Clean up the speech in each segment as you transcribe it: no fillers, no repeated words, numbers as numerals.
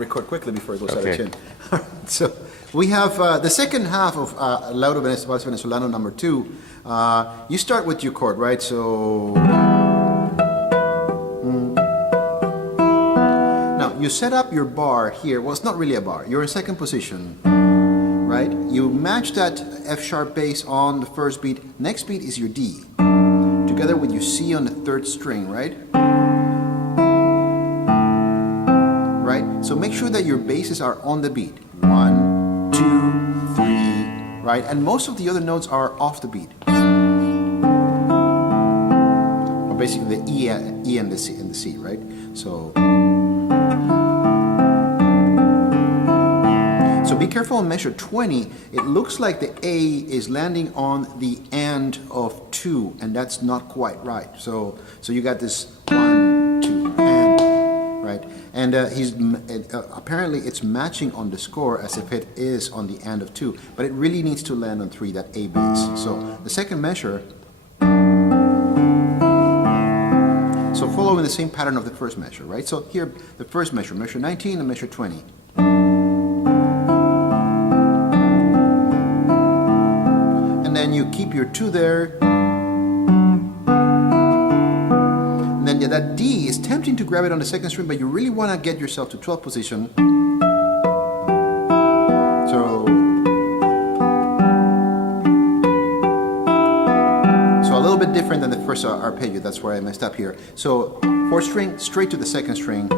record quickly before it goes out of tune. So we have the second half of Lauro Vals Venezolano number 2. You start with your chord, right? So now you set up your bar here. Well, it's not really a bar. You're in second position, right? You match that F sharp bass on the first beat. Next beat is your D, together with your C on the third string, right? So make sure that your basses are on the beat. 1, 2, 3, right? And most of the other notes are off the beat. Or basically the E and the C, right? So be careful on measure 20. It looks like the A is landing on the and of 2, and that's not quite right. So you got this 1, 2, and, right? And apparently it's matching on the score as if it is on the and of 2, but it really needs to land on 3, that A bass. So the second measure, so following the same pattern of the first measure, right? So here, the first measure, measure 19 and measure 20. And then you keep your 2 there. And then that D is tempting to grab it on the second string, but you really want to get yourself to 12th position. So a little bit different than the first arpeggio, that's where I messed up here. So 4th string, straight to the second string,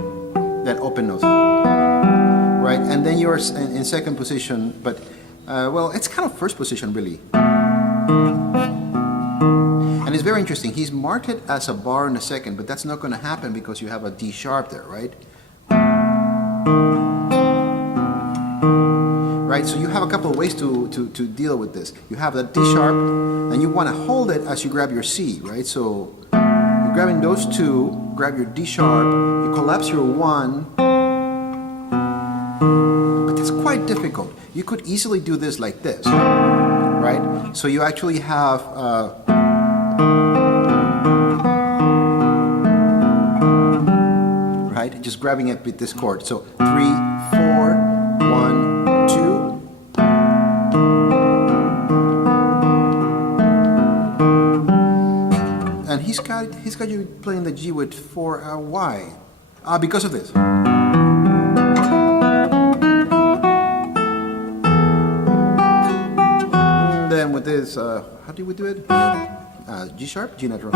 that open note. Right, and then you're in second position, but well, it's kind of first position really. And it's very interesting. He's marked it as a bar in the second, but that's not going to happen because you have a D sharp there, right? Right, so you have a couple of ways to deal with this. You have the D sharp, and you want to hold it as you grab your C, right? So you're grabbing those 2, grab your D sharp, you collapse your 1, but it's quite difficult. You could easily do this like this, right? So you actually have right, just grabbing it with this chord. So 3, 4, 1, 2. And he's got you playing the G with 4. Why? Because of this. Then with this, how do we do it? G sharp, G natural.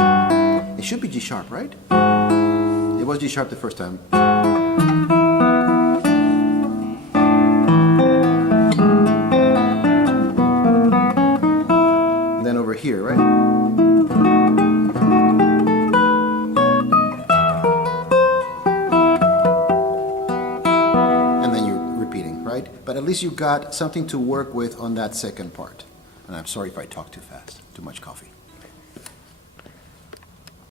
It should be G sharp, right? It was G sharp the first time. And then over here, right? And then you're repeating, right? But at least you got something to work with on that second part. And I'm sorry if I talk too fast. Too much coffee.